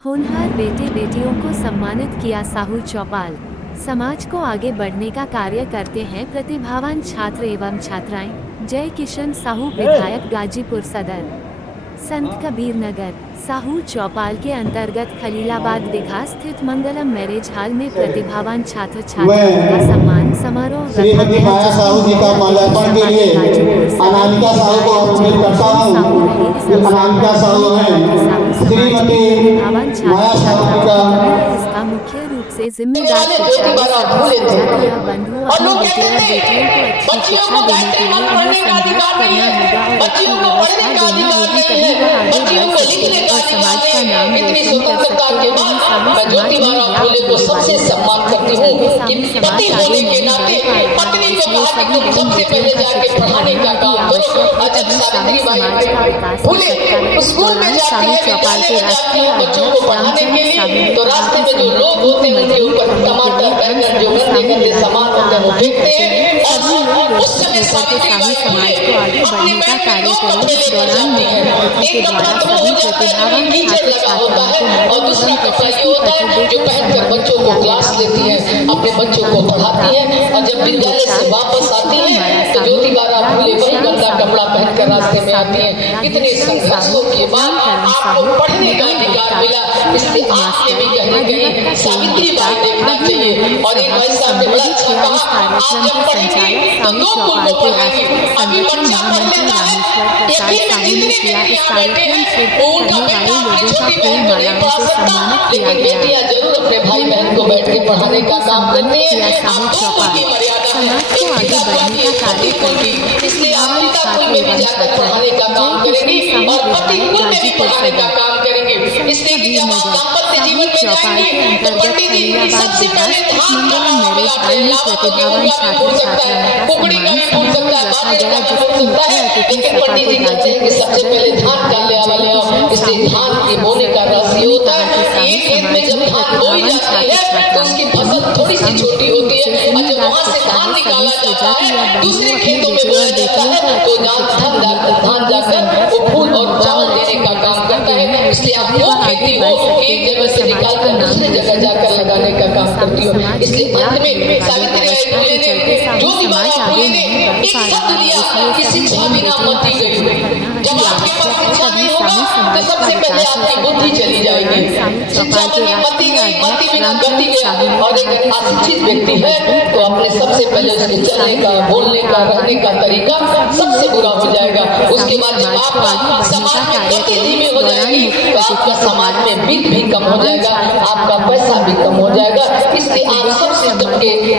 होनहार बेटे बेटियों को सम्मानित किया साहू चौपाल। समाज को आगे बढ़ने का कार्य करते हैं प्रतिभावान छात्र एवं छात्राएं। जय किशन साहू विधायक गाजीपुर सदर। संत कबीर नगर साहू चौपाल के अंतर्गत खलीलाबाद दीघा स्थित मंगलम मैरिज हॉल में प्रतिभावान छात्र छात्राओं का सम्मान समारोह रखा गया, साहू जी का माल्यार्पण के लिए अनामिका साहू को आमंत्रित करता हूं। अनामिका साहू हैं श्रीमती माया साहू का इसका मुख्य रूप से जिम्मेदार शिक्षा बंधुओं अपने बेटे और बेटियों को अच्छी शिक्षा देने के लिए उन्हें संघर्ष करना होगा और अच्छी व्यवस्था देनी होगी, तभी वह आगे बढ़ सकते हैं और समाज का नाम रोशन कर सकते हैं। वही साहू समाज में समाज आगे नहीं बढ़ पा रहा है, इसलिए सभी बहन बेटियों का शिक्षण करना अति आवश्यक है, तभी साहू समाज का विकास हो सकता है। इस दौरान साहू चौपाल के राष्ट्रीय अध्यक्ष रामचंद्र साहू ने कहा कि संगठन को मजबूत करने के लिए हम सभी साहू मिलाकर का आह्वान करते हैं। सभी लोग एकजुट होकर के साहू समाज को आगे बढ़ने का कार्य करें। इस दौरान मुख्य अतिथि के द्वारा सभी प्रतिभावान छात्र छात्राओं को मेडल एवं प्रशस्ति पत्र देकर सम्मानित किया गया। अपने बच्चों को पढ़ाती है और जब विद्यालय से वापस आती है तो ज्योति बारा फूले वही गंदा कपड़ा पहनकर रास्ते में आती है। कितने संघर्षों के बाद आपको पढ़ने का अधिकार मिला, इसलिए आपके भी कहने कहीं सावित्री बाई देखना चाहिए। और एक भाई साहब ने बड़ा अच्छा कहा, कार्यक्रम के संचालक साहू चौपाल के राष्ट्रीय संगठन महामंत्री रामेश्वर प्रसाद साहू ने किया। इस कार्यक्रम शिरकत करने वाले लोगों का फूल मालाओं से सम्मानित किया गया। जरूर अपने भाई बहन को बैठ के पढ़ाने का काम करते हैं। साहू चौपाल समाज को आगे बढ़ने का कार्य करते हैं, इसलिए छात्र एवं छात्राएं जय किशन साहू विधायक गाजीपुर सदर। इसलिए साहू चौपाल के अंतर्गत खलीलाबाद दीघा स्थित मंगलम मैरिज हॉल में प्रतिभावान छात्र छात्राओं का सम्मान समारोह रखा गया, जिसके मुख्य अतिथि सपा के गाजीपुर सदर के विधायक जय किशन साहू ने कहा कि साहू समाज में प्रतिभावान छात्र छात्राओं की थोड़ी सी छोटी होती है, जिम्मेदार शिक्षा है। सभी सुजाति या बंधुओं अपने बेटे और बेटियों को अच्छी शिक्षा देने के लिए संघर्ष करना होगा और अच्छी व्यवस्था देनी होगी, तभी वह आगे बढ़ सकते हैं और समाज का नाम रोशन कर लगाने का काम करती हूँ। इसलिए अंत में व्यवस्था के चलते साहू समाज आगे नहीं बढ़ पा रहा है, इसलिए सभी बहन बेटियों का शिक्षण करना अति आवश्यक है, तभी साहू समाज का विकास हो सकता है। इस दौरान साहू चौपाल के राष्ट्रीय अध्यक्ष रामचंद्र साहू ने कहा कि संगठन को मजबूत तो अपने सबसे पहले उसके चलने का, बोलने का, रहने का तरीका सबसे बुरा हो जाएगा। उसके बाद समाज को आगे बढ़ने का कार्य करें। इस दौरान मुख्य अतिथि समाज में बिल भी कम हो जाएगा, आपका पैसा भी कम हो जाएगा। इसलिए आप सब सिस्टम के एक ही है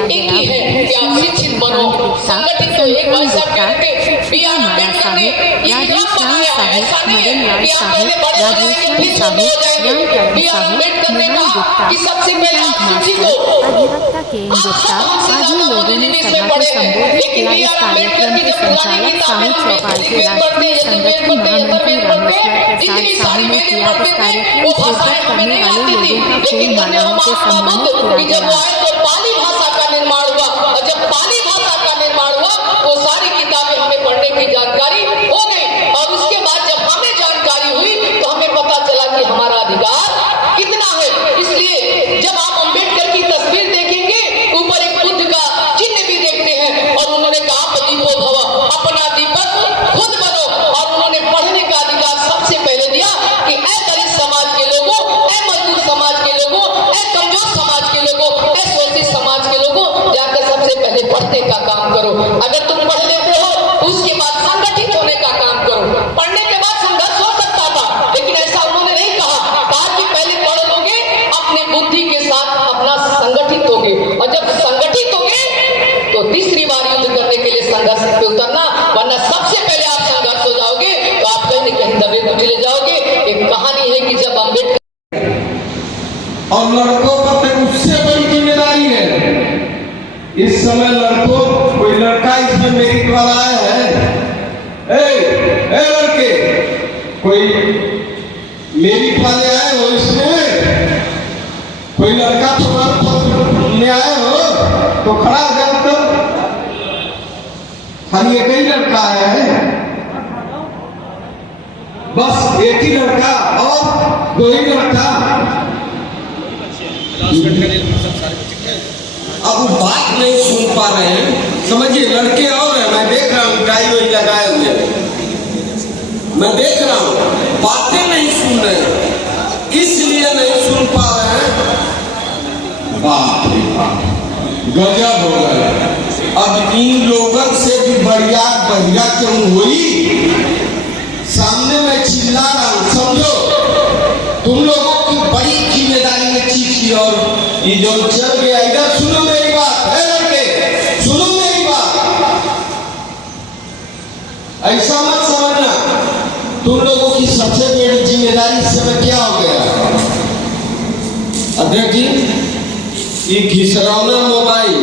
कि आप शिक्षित बनो, संगठित हो। एक भाई साहब कहते हैं बिया माया साहू, राधेश्याम साहू, मदन लाल साहू, राधेश्याम साहू, रामकरण साहू, निहाल गुप्ता, अधिवक्ता के गुप्ता आदि लोगों ने सभा को संबोधित किया। इस कार्यक्रम के संचालक साहू चौपाल के राष्ट्रीय संगठन महामंत्री रामेश्वर प्रसाद साहू ने किया। इस कार्यक्रम शिरकत करने वाले लोगों का फूल मालाओं से सम्मानित किया गया। पाली भाषा का निर्माण हुआ और जब पाली भाषा का निर्माण हुआ वो सारी किताबें हमें पढ़ने की जानकारी हो गई और उसके बाद जब हमें जानकारी हुई तो हमें पता चला कि हमारा अधिकार कितना है। इसलिए जब आप अम्बेडकर की तस्वीर देखेंगे ऊपर एक बुद्ध का चिन्ह भी देखते हैं और उन्होंने कहा दीपो भव, अपना दीपक खुद बनो। और उन्होंने पढ़ने का अधिकार सबसे पहले दिया कि ऐ दलित समाज के लोगों, ऐ मजदूर समाज के लोगों, ऐ कमजोर समाज के लोगों, ऐ शोषित समाज के लोगों, जाकर सबसे पहले पढ़ने का काम करो। अगर तुम पढ़ लेते हो तो उसके बाद संगठित होने का काम करो। पढ़ने के बाद संघर्ष हो सकता था, लेकिन ऐसा उन्होंने नहीं कहा कि पहले पढ़ लोगे, अपने बुद्धि के साथ अपना संगठित होगे और जब संगठित होगे तो तीसरी बार युद्ध करने के लिए संघर्ष पे उतरना, वरना सबसे पहले आप संघर्ष हो जाओगे तो आप कहीं न कहीं दबे चले जाओगे। एक कहानी है कि जब अम्बेडकर और लड़कों पर उससे बड़ी जिम्मेदारी है। इस समय लड़कों, कोई लड़का इसमें मेरिट वाला है, ए लड़के कोई मेरिट वाले आए हो इसमें, कोई लड़का में आए हो तो खड़ा हो जाओ। तो खाली एक ही लड़का है, बस एक ही लड़का और बताओ, 2 ही लड़का। अब वो बात नहीं सुन पा रहे हैं, समझिए। लड़के और हैं, मैं देख रहा हूँ टाई वही लगाए हुए, मैं देख रहा हूँ, बातें नहीं सुन रहे हैं, इसलिए नहीं सुन पा रहे हैं। बाप रे बाप, गजब हो गया। अब इन लोगों से भी बढ़िया बढ़िया क्यों हुई? सामने में चिल्ला रहा हूं, समझो तुम लोगों की बड़ी जिम्मेदारी में चीज की। और ये जो चल गया इधर, सुनो मेरी बात है लड़के, सुनो मेरी बात। ऐसा मत समझना तुम लोगों की सबसे बड़ी जिम्मेदारी इस समय क्या हो गया। अध्यक्ष जी, ये घिसरौना मोबाइल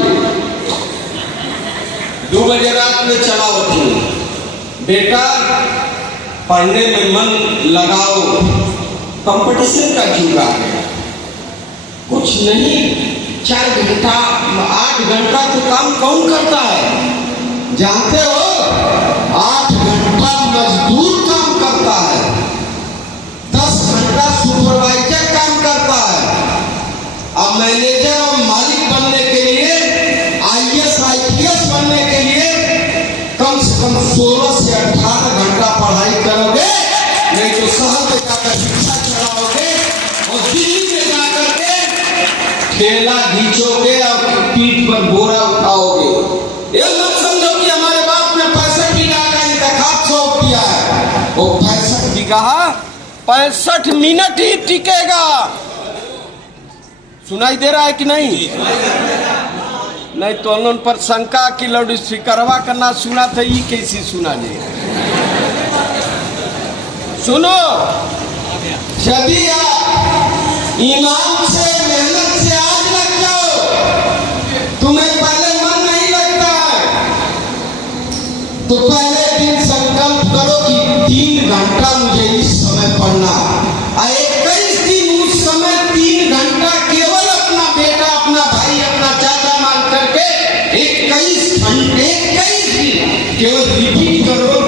2 बजे रात में चलाओ थी। बेटा पढ़ने में मन लगाओ, कंपटीशन का जुगा है। कुछ नहीं, 4 घंटा 8 घंटा तो काम कौन करता है जानते हो? 8 घंटा मजदूर काम करता है, 10 घंटा सुपरवाइजर काम करता है। अब मैनेजर और मालिक बनने के लिए, IAS IPS बनने के लिए कम से कम 16 से 18 घंटा पढ़ाई करोगे, नहीं तो शहर में जाकर शिक्षा चलाओगे और दिल्ली में जाकर के ठेला खींचोगे और पीठ पर बोरा उठाओगे। ये मत समझो कि हमारे बाप ने 65 बीघा का इंतखाब सौंप दिया है। वो 65 बीघा 65 मिनट ही टिकेगा। सुनाई दे रहा है कि नहीं? नहीं तो उन पर शंका की लाउड स्पीकरवा करना सुना था, ये कैसी सुना जी? सुनो, यदि आप ईमान से मेहनत से आज लग जाओ, तुम्हें पहले मन नहीं लगता है, तो पहले दिन संकल्प करो कि 3 घंटा मुझे इस समय पढ़ना। 21 दिन उस समय 3 घंटा केवल अपना बेटा, अपना भाई, अपना चाचा मान करके 21 घंटे 21 दिन केवल रिपीट करो,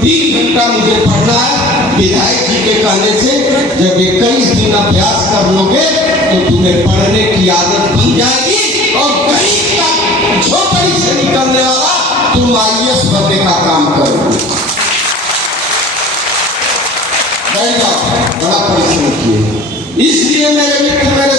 3 घंटा मुझे पढ़ना है। विधायक जी के कहने से जब 21 दिन अभ्यास कर लोगे तो तुम्हें पढ़ने की आदत बन जाएगी और गरीब का झोपड़ी से निकलने वाला तुम IAS बनने का काम करोगे। बड़ा परिश्रम किए, इसलिए मेरे मित्र, मेरे